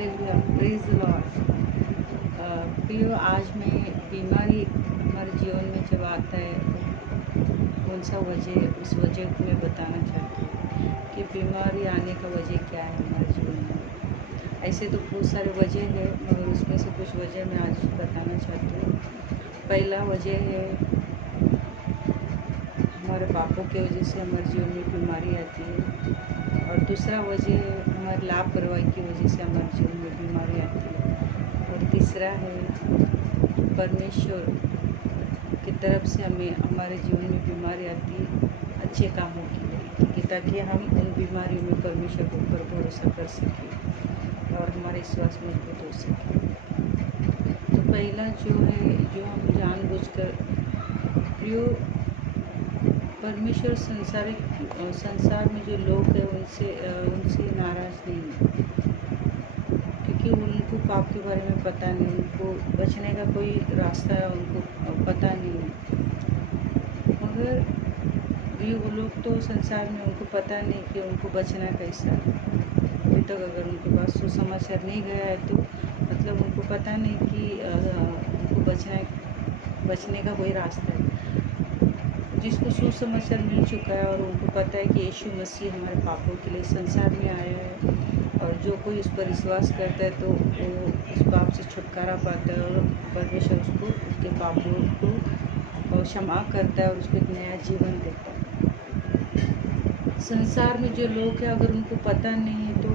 Hallelujah, praise the Lord. प्रियो, आज मैं बीमारी हमारे जीवन में जब आता है तो कौन सा वजह, उस वजह को मैं बताना चाहती हूँ कि बीमारी आने का वजह क्या है हमारे जीवन में। ऐसे तो बहुत सारे वजह है, मगर उसमें से कुछ वजह मैं आज बताना चाहती हूँ। पहला वजह है हमारे पापों की वजह से हमारे जीवन में बीमारी आती है, और दूसरा वजह है हमारी लापरवाही की वजह से हमारे जीवन में बीमारी आती है, और तीसरा है परमेश्वर की तरफ से हमें हमारे जीवन में बीमारी आती है अच्छे कामों के लिए, कि ताकि हम उन बीमारियों में परमेश्वर के ऊपर भरोसा कर सकें और हमारे विश्वास मजबूत हो सके। तो पहला जो है, जो हम जानबूझकर प्रियो, परमेश्वर संसार में जो लोग हैं उनसे नाराज़ नहीं है, क्योंकि उनको पाप के बारे में पता नहीं, उनको बचने का कोई रास्ता उनको पता नहीं है। मगर भी वो लोग तो संसार में उनको पता नहीं कि उनको बचना कैसा है। अभी तक अगर उनके पास सुसमाचार नहीं गया है तो मतलब उनको पता नहीं कि उनको बचने का कोई रास्ता है। जिसको सुसमाचार मिल चुका है और उनको पता है कि यीशु मसीह हमारे पापों के लिए संसार में आया है, और जो कोई उस पर विश्वास करता है तो वो उस पाप से छुटकारा पाता है, और परमेश्वर उसको उसके पापों को क्षमा करता है और उसको एक नया जीवन देता है। संसार में जो लोग हैं, अगर उनको पता नहीं है तो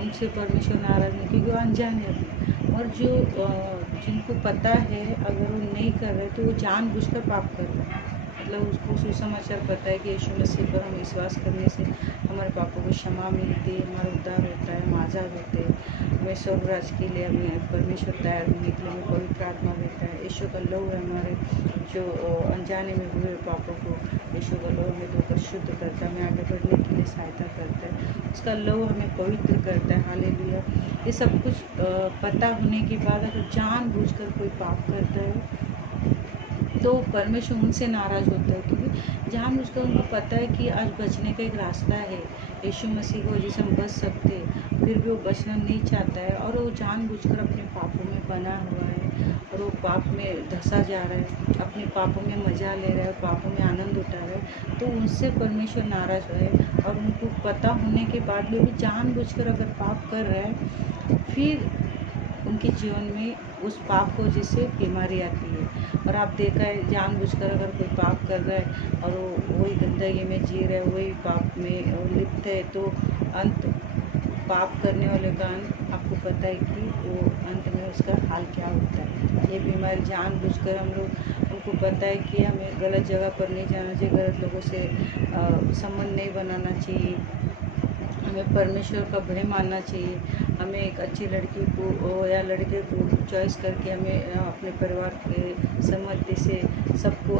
उनसे परमेश्वर नाराज़ नहीं, क्योंकि वो अनजान है अभी। और जो जिनको पता है, अगर वो नहीं कर रहे तो वो जानबूझकर पाप कर रहे हैं। मतलब उसको सुसमाचार पता है कि यीशु मसीह पर हम विश्वास करने से हमारे पापों को क्षमा मिलती है, हमारा उद्धार होता है, हम आज़ाद होते हैं, हमें स्वर्ग राज्य के लिए हमें परमेश्वर तैयार होने के लिए हमें पवित्र आत्मा देता है। यीशु का लहू है हमारे जो अनजाने में हुए पापों को, यीशु का लहू हमें धोकर शुद्ध करता है, हमें आगे बढ़ने के लिए सहायता करता है, उसका लहू हमें पवित्र करता है। हालेलुया। ये सब कुछ पता होने के बाद अगर जानबूझकर कोई पाप करता है तो परमेश्वर उनसे नाराज़ होता है, क्योंकि जानबूझकर उनको पता है कि आज बचने का एक रास्ता है, यीशु मसीह की वजह से हम बच सकते हैं, फिर भी वो बचना नहीं चाहता है, और वो जानबूझकर अपने पापों में बना हुआ है, और वो पाप में धंसा जा रहा है, अपने पापों में मज़ा ले रहा है, पापों में आनंद उठा रहा है, तो उनसे परमेश्वर नाराज़ है। और उनको पता होने के बाद भी जानबूझकर अगर पाप कर रहा है, फिर उनके जीवन में उस पाप को जिससे बीमारी आती है। और आप देखा है, जानबूझकर अगर कोई पाप कर रहा है और वो वही गंदगी में जी रहा है, वही पाप में लिप्त है, तो अंत पाप करने वाले का अंत आपको पता है कि वो अंत में उसका हाल क्या होता है। ये बीमारी जानबूझकर हम लोग, उनको पता है कि हमें गलत जगह पर नहीं जाना चाहिए, गलत लोगों से संबंध नहीं बनाना चाहिए, हमें परमेश्वर का भय मानना चाहिए, हमें एक अच्छी लड़की को या लड़के को चॉइस करके हमें अपने परिवार के सहमति से सबको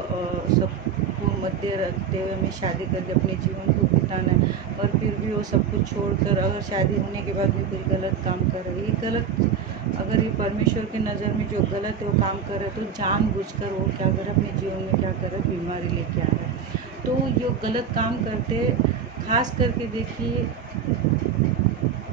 मध्य रखते हुए हमें शादी करके अपने जीवन को बिताना है। और फिर भी वो सब कुछ छोड़कर अगर शादी होने के बाद भी कोई गलत काम कर रहे, ये गलत, अगर ये परमेश्वर की नज़र में जो गलत है वो काम कर रहे, तो जानबूझकर वो क्या कर रहे, अपने जीवन में क्या कर रहे, बीमारी लेके आ रहे हैं। तो जो गलत काम करते, खास करके देखिए,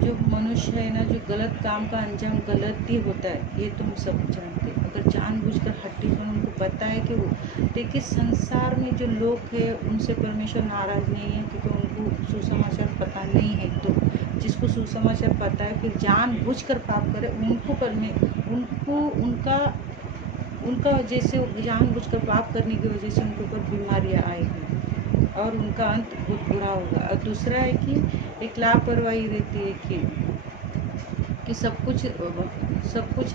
जो मनुष्य है ना, जो गलत काम का अंजाम गलत ही होता है, ये तुम सब जानते हैं। अगर जानबूझकर हट्टीपन, उनको पता है कि वो, देखिए संसार में जो लोग हैं उनसे परमेश्वर नाराज़ नहीं है, क्योंकि उनको सुसमाचार पता नहीं है। तो जिसको सुसमाचार पता है फिर जानबूझकर पाप करे, उनका वजह से, जानबूझकर पाप करने की वजह से उनके ऊपर बीमारियाँ आएगी और उनका अंत बहुत बुरा होगा। और दूसरा है कि एक लापरवाही रहती है कि सब कुछ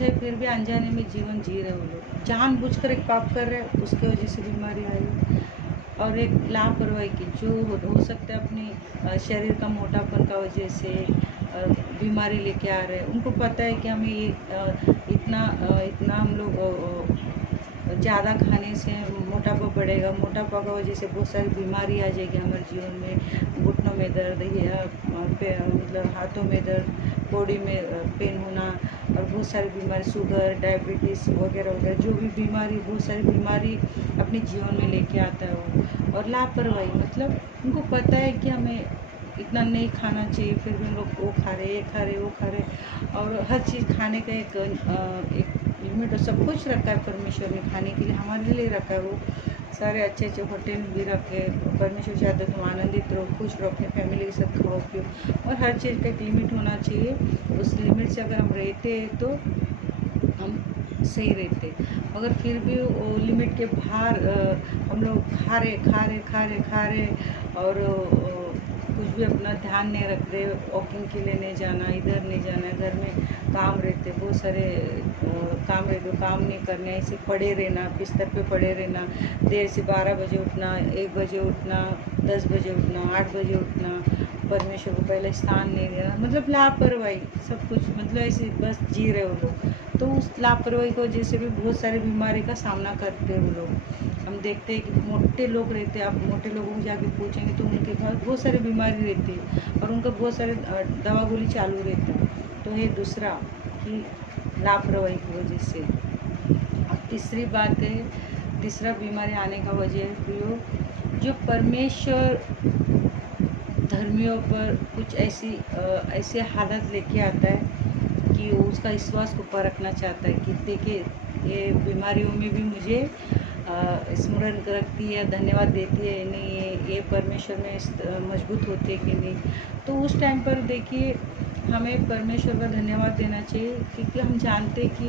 है, फिर भी अनजाने में जीवन जी रहे वो लोग, जानबूझकर एक पाप कर रहे हैं, उसके वजह से बीमारी आई। और एक लापरवाही की जो हो सकता है अपने शरीर का मोटापन का वजह से बीमारी लेके आ रहे हैं। उनको पता है कि हमें ये इतना हम लोग ज़्यादा खाने से मोटापा बढ़ेगा, मोटापा की वजह से बहुत सारी बीमारी आ जाएगी हमारे जीवन में, घुटनों में दर्द या मतलब हाथों में दर्द, बॉडी में पेन होना, और बहुत सारी बीमारी, शुगर, डायबिटीज़ वगैरह वगैरह, जो भी बीमारी, बहुत सारी बीमारी अपने जीवन में लेके आता है वो। और लापरवाही मतलब उनको पता है कि हमें इतना नहीं खाना चाहिए, फिर भी हम लोग वो खा रहे, ये खा रहे, वो खा रहे। और हर चीज़ खाने का एक लिमिट और सब कुछ रखा है परमेश्वर ने खाने के लिए, हमारे लिए रखा है। वो सारे अच्छे अच्छे होटल भी रखे। परमेश्वर चाहते तुम आनंदित रहो, खुश रहो, अपने फैमिली के साथ खाओ पियो, और हर चीज़ का एक लिमिट होना चाहिए। उस लिमिट से अगर हम रहते हैं तो हम सही रहते। मगर फिर भी वो लिमिट के बाहर हम लोग खा रहे और कुछ भी अपना ध्यान नहीं रख रहे। वॉकिंग के लिए नहीं जाना, इधर नहीं जाना, घर में काम रहते, बहुत सारे काम रहते, काम नहीं करने, ऐसे पड़े रहना, बिस्तर पे पड़े रहना, देर से 12 बजे उठना, 1 बजे उठना, 10 बजे उठना, 8 बजे उठना, परमेश्वर को पहले स्थान नहीं देना, मतलब लापरवाही सब कुछ, मतलब ऐसे बस जी रहे वो लोग। तो उस लापरवाही की वजह से भी बहुत सारी बीमारी का सामना करते हैं वो लोग। हम देखते हैं कि मोटे लोग रहते हैं, आप मोटे लोगों को जाके पूछेंगे तो उनके पास बहुत सारी बीमारी रहती है और उनका बहुत सारे दवा गोली चालू रहता है। तो ये दूसरा कि लापरवाही की वजह से। अब तीसरी बात है, तीसरा बीमारी आने का वजह है प्रियो, जो परमेश्वर धर्मियों पर कुछ ऐसी हालत लेके आता है कि वो उसका विश्वास को परखना चाहता है कि देखिए ये बीमारियों में भी मुझे स्मरण रखती है, धन्यवाद देती है नहीं, ये परमेश्वर में मजबूत होती है कि नहीं। तो उस टाइम पर देखिए हमें परमेश्वर का धन्यवाद देना चाहिए, क्योंकि हम जानते कि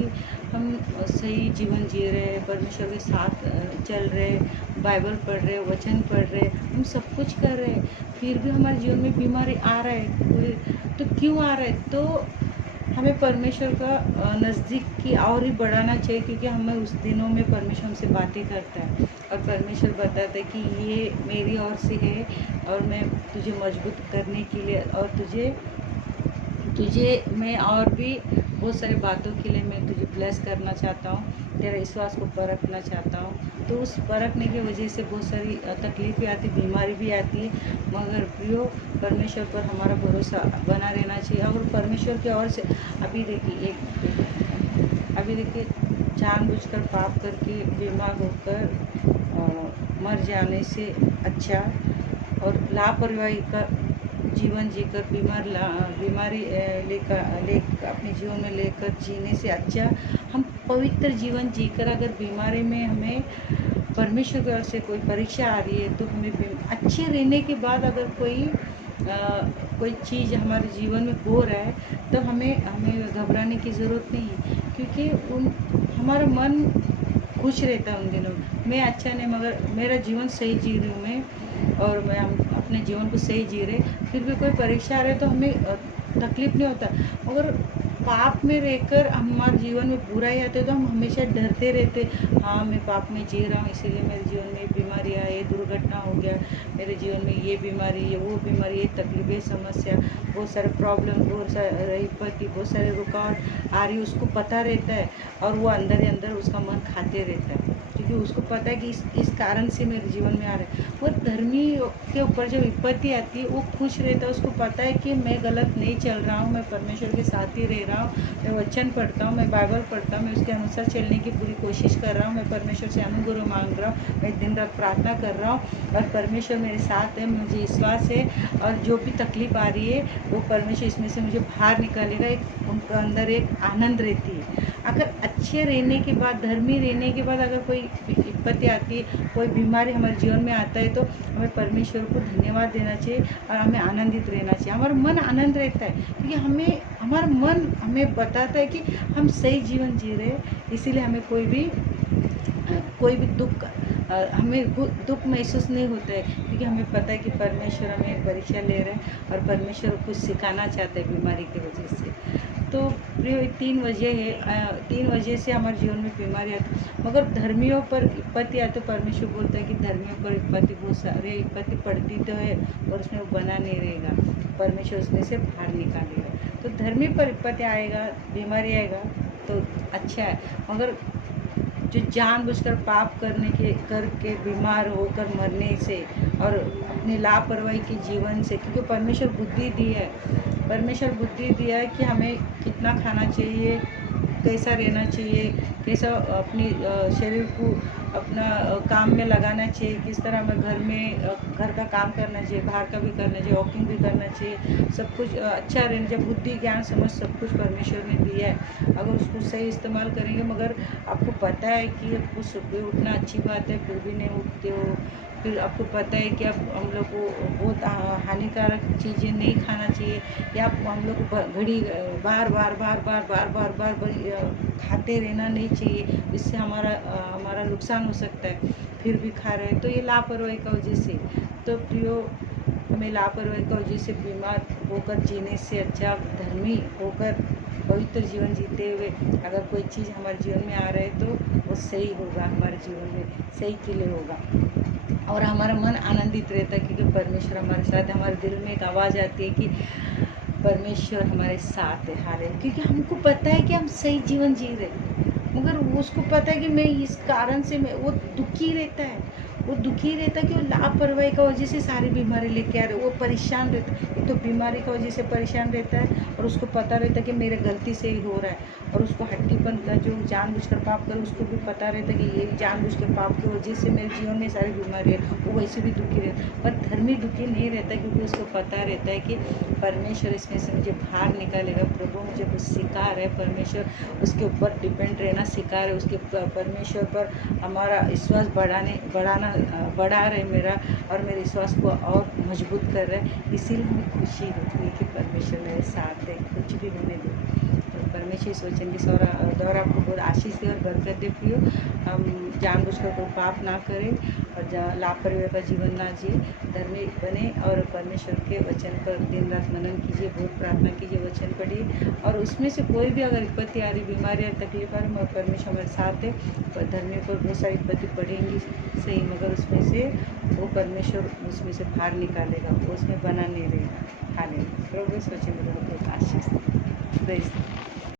हम सही जीवन जी रहे हैं, परमेश्वर के साथ चल रहे, बाइबल पढ़ रहे, वचन पढ़ रहे, हम सब कुछ कर रहे हैं, फिर भी हमारे जीवन में बीमारी आ रहा है। तो क्यों आ रहा है? तो हमें परमेश्वर का नज़दीक की और ही बढ़ाना चाहिए, क्योंकि हमें उस दिनों में परमेश्वर हमसे बातें करता है और परमेश्वर बताता है कि ये मेरी ओर से है और मैं तुझे मजबूत करने के लिए और तुझे मैं और भी बहुत सारी बातों के लिए मैं तुझे ब्लेस करना चाहता हूँ, तेरा विश्वास को परखना चाहता हूँ। तो उस परखने की वजह से बहुत सारी तकलीफ़ें आती, बीमारी भी आती है, मगर प्रियो परमेश्वर पर हमारा भरोसा बना रहना चाहिए। अगर परमेश्वर की ओर से अभी देखिए जानबूझकर पाप करके बीमार होकर मर जाने से अच्छा और लापरवाही का जीवन जीकर बीमारी लेकर अपने जीवन में लेकर जीने से अच्छा हम पवित्र जीवन जीकर, अगर बीमारी में हमें परमेश्वर की ओर से कोई परीक्षा आ रही है तो हमें अच्छे रहने के बाद अगर कोई चीज़ हमारे जीवन में हो रहा है तो हमें घबराने की ज़रूरत नहीं है, क्योंकि हमारा मन खुश रहता है उन दिनों में। मैं अच्छा नहीं, मगर मेरा जीवन सही जी रही हूँ मैं, और मैं हम अपने जीवन को सही जी रहे, फिर भी कोई परीक्षा आ रही है तो हमें तकलीफ़ नहीं होता। मगर पाप में रहकर हमारे जीवन में बुरा ही आते तो हम हमेशा डरते रहते, हाँ मैं पाप में जी रहा हूँ इसीलिए मेरे जीवन में बीमारी आई, ये दुर्घटना हो गया, मेरे जीवन में ये बीमारी, ये वो बीमारी, ये तकलीफ, ये समस्या, बहुत सारे प्रॉब्लम, बहुत सारे विपत्ति, बहुत सारे रुकावट आ रही, उसको पता रहता है और वो अंदर ही अंदर उसका मन खाते रहता है, क्योंकि उसको पता है कि इस कारण से मेरे जीवन में आ रहा है। वो धर्मी के ऊपर जब विपत्ति आती है वो खुश रहता है, उसको पता है कि मैं गलत नहीं चल रहा हूँ, मैं परमेश्वर के साथ ही रह रहा हूँ, मैं वचन पढ़ता हूँ, मैं बाइबल पढ़ता हूँ, मैं उसके अनुसार चलने की पूरी कोशिश कर रहा हूँ, मैं परमेश्वर से अनुग्रह मांग रहा हूँ, मैं दिन रात प्रार्थना कर रहा हूँ और परमेश्वर मेरे साथ है, मुझे विश्वास है और जो भी तकलीफ आ रही है वो परमेश्वर इसमें से मुझे बाहर निकालेगा। एक उनके अंदर एक आनंद रहती है। अगर अच्छे रहने के बाद, धर्मी रहने के बाद अगर कोई विपत्ति आती है, कोई बीमारी हमारे जीवन में आता है तो हमें परमेश्वर को धन्यवाद देना चाहिए और हमें आनंदित रहना चाहिए। हमारा मन आनंद रहता है, क्योंकि हमारा मन हमें बताता है कि हम सही जीवन जी रहे हैं, इसीलिए हमें कोई भी हमें दुख महसूस नहीं होता है, क्योंकि हमें पता है कि परमेश्वर हमें परीक्षा ले रहे हैं और परमेश्वर कुछ सिखाना चाहते हैं बीमारी की वजह से। तो प्रिय 3 वजह है, 3 वजह से हमारे जीवन में बीमारी आती है। मगर धर्मियों पर विपत्ति आती तो परमेश्वर बोलता है कि धर्मियों पर विपत्ति, बहुत सारी विपत्ति पड़ती तो है और उसमें वो बना नहीं रहेगा, परमेश्वर उसमें से बाहर निकालेगा। तो धर्मी पर विपत्ति आएगा, बीमारी आएगा तो अच्छा है, मगर जो जानबूझकर पाप करके बीमार होकर मरने से और अपनी लापरवाही के जीवन से, क्योंकि परमेश्वर बुद्धि दी है, परमेश्वर बुद्धि दिया है कि हमें कितना खाना चाहिए, कैसा रहना चाहिए, कैसा अपनी शरीर को अपना काम में लगाना चाहिए, किस तरह हमें घर में घर का काम करना चाहिए, बाहर का भी करना चाहिए, वॉकिंग भी करना चाहिए, सब कुछ अच्छा रहना चाहिए। बुद्धि ज्ञान समझ सब कुछ परमेश्वर ने दिया है, अगर उसको सही इस्तेमाल करेंगे। मगर आपको पता है कि आपको सुबह उठना अच्छी बात है, फिर भी नहीं उठते हो। फिर आपको पता है कि अब हम लोग को बहुत हानिकारक चीज़ें नहीं खाना चाहिए, या हम लोग को घड़ी बार बार बार बार बार बार बार बार खाते रहना नहीं चाहिए, इससे हमारा नुकसान हो सकता है, फिर भी खा रहे हैं। तो ये लापरवाही का वजह से, तो प्रियो, हमें लापरवाही का वजह से बीमार होकर जीने से अच्छा धर्मी होकर पवित्र जीवन जीते हुए अगर कोई चीज़ हमारे जीवन में आ रहा है तो वो सही होगा, हमारे जीवन में सही के लिए होगा, और हमारा मन आनंदित रहता है, क्योंकि परमेश्वर हमारे साथ है। हमारे दिल में एक आवाज़ आती है कि परमेश्वर हमारे साथ है, हारे, क्योंकि हमको पता है कि हम सही जीवन जी रहे हैं, मगर उसको पता है कि मैं इस कारण से मैं वो दुखी रहता है, वो दुखी रहता है कि वो लापरवाही का वजह से सारी बीमारी लेके आ रहे, वो परेशान रहता है, एक तो बीमारी का वजह से परेशान रहता है, और उसको पता रहता है कि मेरे गलती से ही हो रहा है, और उसको हट्टीपन का जो जानबूझकर पाप करे उसको भी पता रहता है कि ये जानबूझ के पाप की वजह से मेरे जीवन में सारी बीमारी है, वो वैसे भी दुखी रहता है। पर धर्मी दुखी नहीं रहता, क्योंकि उसको पता रहता है कि परमेश्वर इसमें से मुझे बाहर निकालेगा, प्रभु मुझे कुछ सिखा रहे, परमेश्वर उसके ऊपर डिपेंड रहना सिखा रहे, उसके परमेश्वर पर हमारा विश्वास बढ़ा रहे मेरा, और मेरे विश्वास को और मजबूत कर रहे हैं। इसीलिए हमें खुशी होती है कि परमेश्वर मेरे साथ है, कुछ भी होने दे। तो परमेश्वर इस वचन के द्वारा आपको बहुत आशीष दे और बरकत दे प्रियो। हम जानबूझकर कोई पाप ना करें और लापरवाही का जीवन ना जिए, धर्मी बने और परमेश्वर के वचन पर दिन रात मनन कीजिए, बहुत प्रार्थना कीजिए, वचन पढ़िए, और उसमें से कोई भी अगर विपत्ति आ रही, बीमारी या तकलीफ आ रही, मगर परमेश्वर हमारे साथ है। पर धर्मियों पर बहुत सारी विपत्ति पड़ेंगी सही, मगर उसमें से वो परमेश्वर उसमें से बाहर निकालेगा, वो उसमें बना नहीं रहेगा। हालेलुया। प्रभु इस वचन में बहुत आशीष दे।